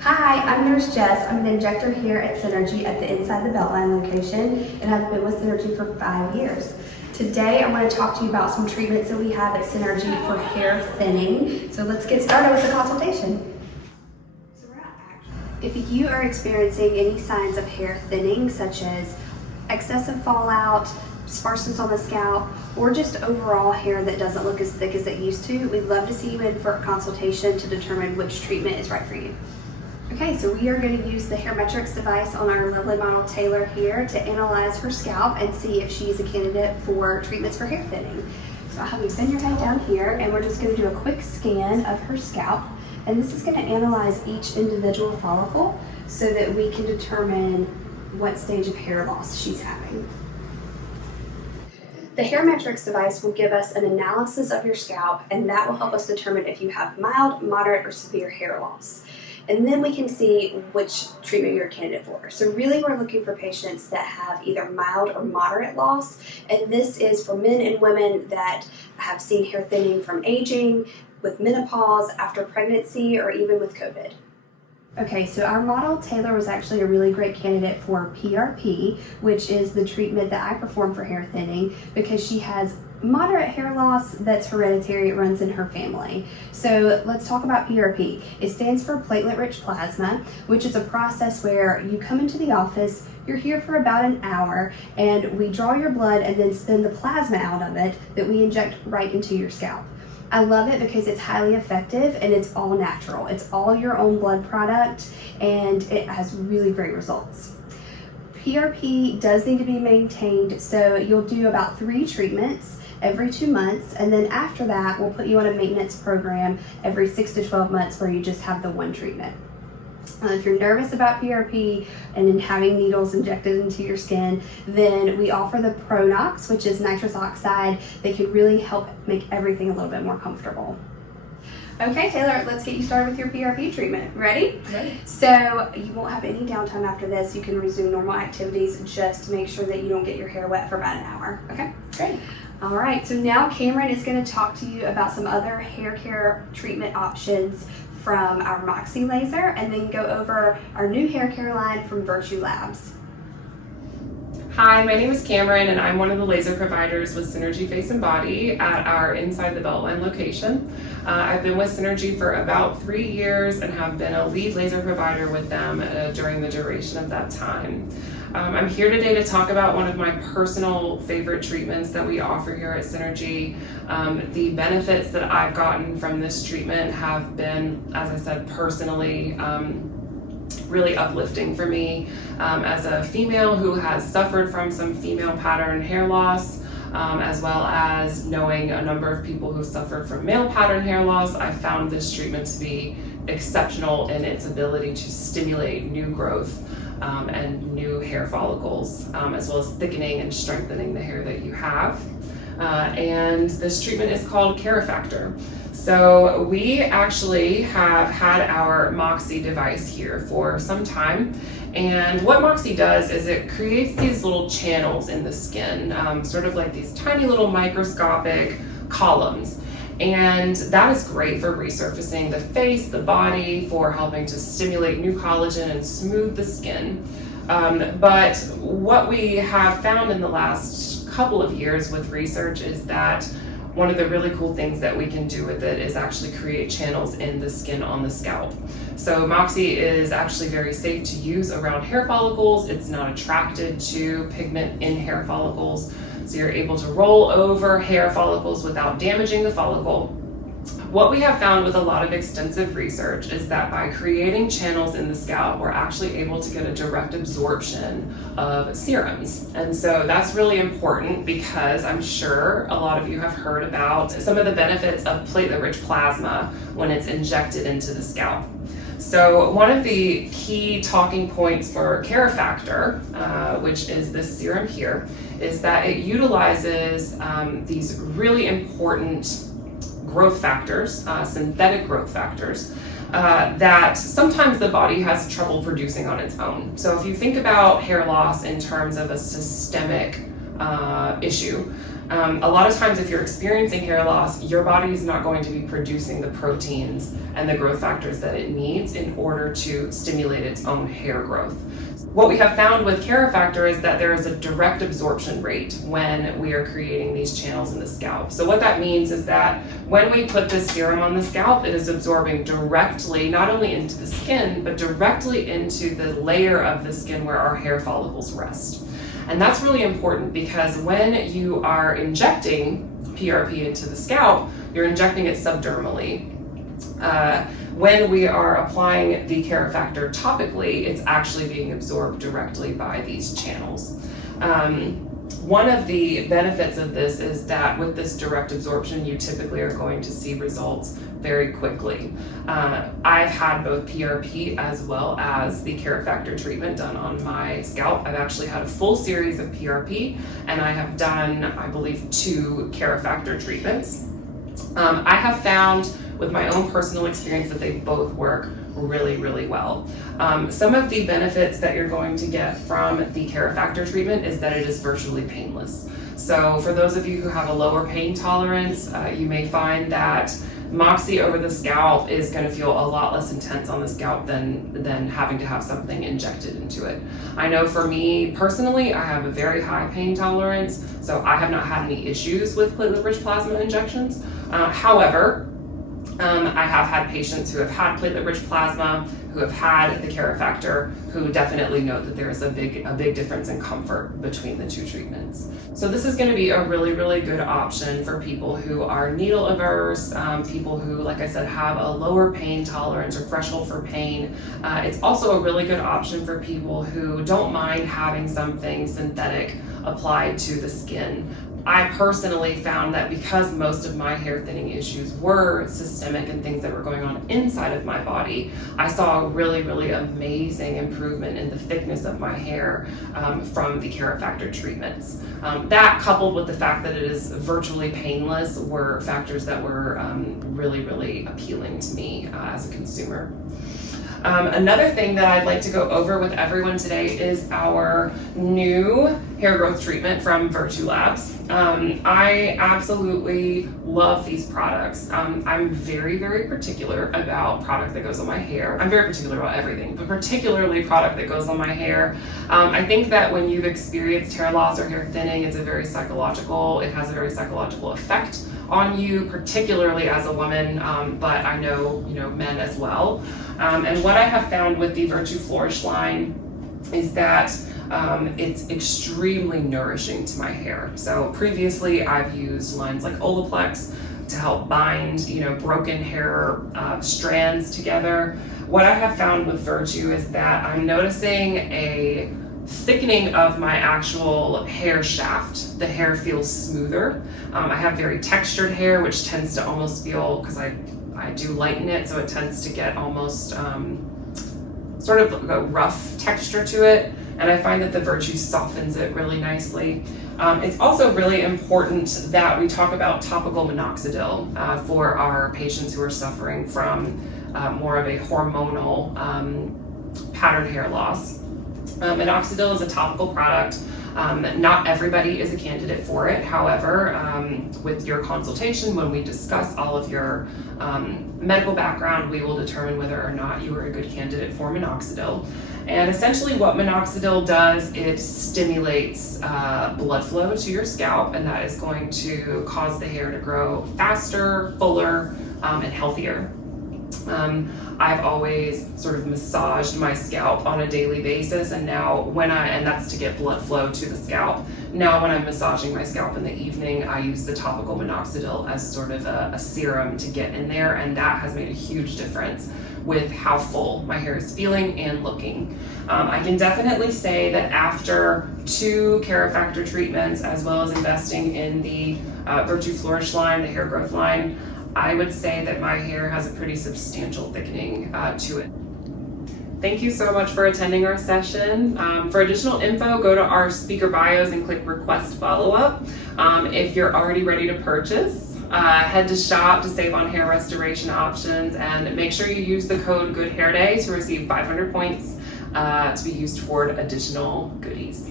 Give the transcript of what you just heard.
Hi, I'm Nurse Jess. I'm an injector here at Synergy at the Inside the Beltline location, and I've been with Synergy for 5 years. Today, I want to talk to you about some treatments that we have at Synergy for hair thinning. So let's get started with the consultation. If you are experiencing any signs of hair thinning, such as excessive fallout, sparseness on the scalp, or just overall hair that doesn't look as thick as it used to, we'd love to see you in for a consultation to determine which treatment is right for you. Okay, so we are going to use the hair metrics device on our lovely model Taylor here to analyze her scalp and see if she's a candidate for treatments for hair thinning. So I'll have you bend your head down here, and we're just going to do a quick scan of her scalp. And this is going to analyze each individual follicle so that we can determine what stage of hair loss she's having. The hair metrics device will give us an analysis of your scalp, and that will help us determine if you have mild, moderate, or severe hair loss. And then we can see which treatment you're a candidate for. So really we're looking for patients that have either mild or moderate loss, and this is for men and women that have seen hair thinning from aging, with menopause, after pregnancy, or even with COVID. Okay, so our model Taylor was actually a really great candidate for PRP, which is the treatment that I perform for hair thinning, because she has moderate hair loss that's hereditary. It runs in her family. So let's talk about PRP. It stands for platelet-rich plasma, which is a process where you come into the office, you're here for about an hour, and we draw your blood and then spin the plasma out of it that we inject right into your scalp. I love it because it's highly effective and it's all natural. It's all your own blood product, and it has really great results. PRP does need to be maintained, so you'll do about 3 treatments every 2 months, and then after that we'll put you on a maintenance program every 6 to 12 months where you just have the 1 treatment. If you're nervous about PRP and then having needles injected into your skin, then we offer the Pronox, which is nitrous oxide, that can really help make everything a little bit more comfortable. Okay, Taylor, let's get you started with your PRP treatment. Ready? Ready. So you won't have any downtime after this. You can resume normal activities just to make sure that you don't get your hair wet for about an hour. Okay? Great. All right, so now Cameron is going to talk to you about some other hair care treatment options from our Moxie laser, and then go over our new hair care line from Virtue Labs. Hi, my name is Cameron, and I'm one of the laser providers with Synergy Face and Body at our Inside the Beltline location. I've been with Synergy for about 3 years and have been a lead laser provider with them during the duration of that time. I'm here today to talk about one of my personal favorite treatments that we offer here at Synergy. The benefits that I've gotten from this treatment have been, as I said, personally really uplifting for me as a female who has suffered from some female pattern hair loss, as well as knowing a number of people who suffered from male pattern hair loss. I found this treatment to be exceptional in its ability to stimulate new growth and new hair follicles, as well as thickening and strengthening the hair that you have. And this treatment is called CareFactor. So we actually have had our Moxie device here for some time, and what Moxie does is it creates these little channels in the skin, sort of like these tiny little microscopic columns. And that is great for resurfacing the face, the body, for helping to stimulate new collagen and smooth the skin. But what we have found in the last couple of years with research is that one of the really cool things that we can do with it is actually create channels in the skin on the scalp. So Moxie is actually very safe to use around hair follicles. It's not attracted to pigment in hair follicles. So you're able to roll over hair follicles without damaging the follicle. What we have found with a lot of extensive research is that by creating channels in the scalp, we're actually able to get a direct absorption of serums. And so that's really important because I'm sure a lot of you have heard about some of the benefits of platelet-rich plasma when it's injected into the scalp. So one of the key talking points for CareFactor, which is this serum here, is that it utilizes these really important growth factors, synthetic growth factors, that sometimes the body has trouble producing on its own. So if you think about hair loss in terms of a systemic issue, A lot of times if you're experiencing hair loss, your body is not going to be producing the proteins and the growth factors that it needs in order to stimulate its own hair growth. What we have found with CareFactor is that there is a direct absorption rate when we are creating these channels in the scalp. So what that means is that when we put this serum on the scalp, it is absorbing directly, not only into the skin, but directly into the layer of the skin where our hair follicles rest. And that's really important because when you are injecting PRP into the scalp, you're injecting it subdermally. When we are applying the CareFactor topically, it's actually being absorbed directly by these channels. One of the benefits of this is that with this direct absorption, you typically are going to see results very quickly. I've had both PRP as well as the CareFactor treatment done on my scalp. I've actually had a full series of PRP, and I have done, I believe, 2 CareFactor treatments. I have found with my own personal experience that they both work really, really well. Some of the benefits that you're going to get from the CareFactor treatment is that it is virtually painless. So for those of you who have a lower pain tolerance, you may find that Moxie over the scalp is going to feel a lot less intense on the scalp than having to have something injected into it. I know for me personally, I have a very high pain tolerance, so I have not had any issues with platelet-rich plasma injections. However, I have had patients who have had platelet-rich plasma, who have had the CareFactor, who definitely note that there is a big difference in comfort between the 2 treatments. So this is going to be a really, really good option for people who are needle averse, people who, like I said, have a lower pain tolerance or threshold for pain. It's also a really good option for people who don't mind having something synthetic applied to the skin. I personally found that because most of my hair thinning issues were systemic and things that were going on inside of my body, I saw a really, really amazing improvement in the thickness of my hair from the CareFactor treatments. That coupled with the fact that it is virtually painless were factors that were really, really appealing to me as a consumer. Another thing that I'd like to go over with everyone today is our new hair growth treatment from Virtue Labs. I absolutely love these products. I'm very, very particular about product that goes on my hair. I'm very particular about everything, but particularly product that goes on my hair. I think that when you've experienced hair loss or hair thinning, it has a very psychological effect on you, particularly as a woman, but I know, men as well. And what I have found with the Virtue Flourish line is that it's extremely nourishing to my hair. So previously I've used lines like Olaplex to help bind, broken hair strands together. What I have found with Virtue is that I'm noticing a thickening of my actual hair shaft. The hair feels smoother. I have very textured hair, which tends to almost feel, because I do lighten it, so it tends to get almost sort of a rough texture to it. And I find that the Virtue softens it really nicely. It's also really important that we talk about topical minoxidil for our patients who are suffering from more of a hormonal pattern hair loss. Minoxidil is a topical product. Not everybody is a candidate for it. However, with your consultation, when we discuss all of your medical background, we will determine whether or not you are a good candidate for minoxidil. And essentially what minoxidil does, it stimulates blood flow to your scalp, and that is going to cause the hair to grow faster, fuller, and healthier. I've always sort of massaged my scalp on a daily basis, and now and that's to get blood flow to the scalp. Now when I'm massaging my scalp in the evening, I use the topical minoxidil as sort of a serum to get in there, and that has made a huge difference with how full my hair is feeling and looking. I can definitely say that after 2 CareFactor treatments, as well as investing in the Virtue Flourish line, the hair growth line, I would say that my hair has a pretty substantial thickening to it. Thank you so much for attending our session. For additional info, go to our speaker bios and click request follow-up. If you're already ready to purchase, head to shop to save on hair restoration options, and make sure you use the code GOODHAIRDAY to receive 500 points to be used toward additional goodies.